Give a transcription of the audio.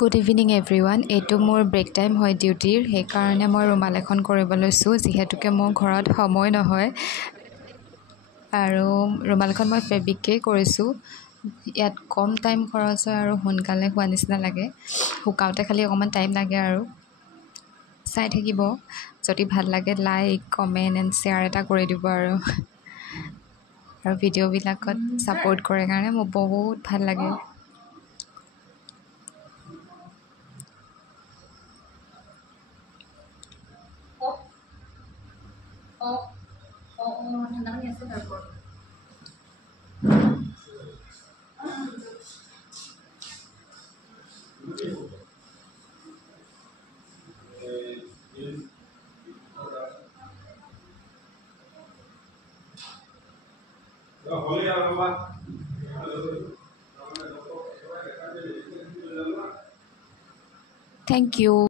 Good evening everyone. এইটো মোৰ brake time হয় ডিউটিৰ, সেইকাৰণে মই ৰুমাল এখন কৰিব লৈছোঁ যিহেতুকে মোৰ ঘৰত সময় নহয়। আৰু ৰুমালখন মই ফেব্ৰিকেই কৰিছোঁ। ইয়াত কম টাইম খৰচ হয় আৰু সোনকালে হোৱা নিচিনা লাগে। শুকাওঁতে খালি অকণমান টাইম লাগে আৰু। চাই থাকিব, যদি ভাল লাগে লাইক কমেণ্ট এণ্ড শ্বেয়াৰ এটা কৰি দিব আৰু ভিডিঅ'বিলাকত ছাপোৰ্ট কৰে কাৰণে মোৰ বহুত ভাল লাগে। Thank you.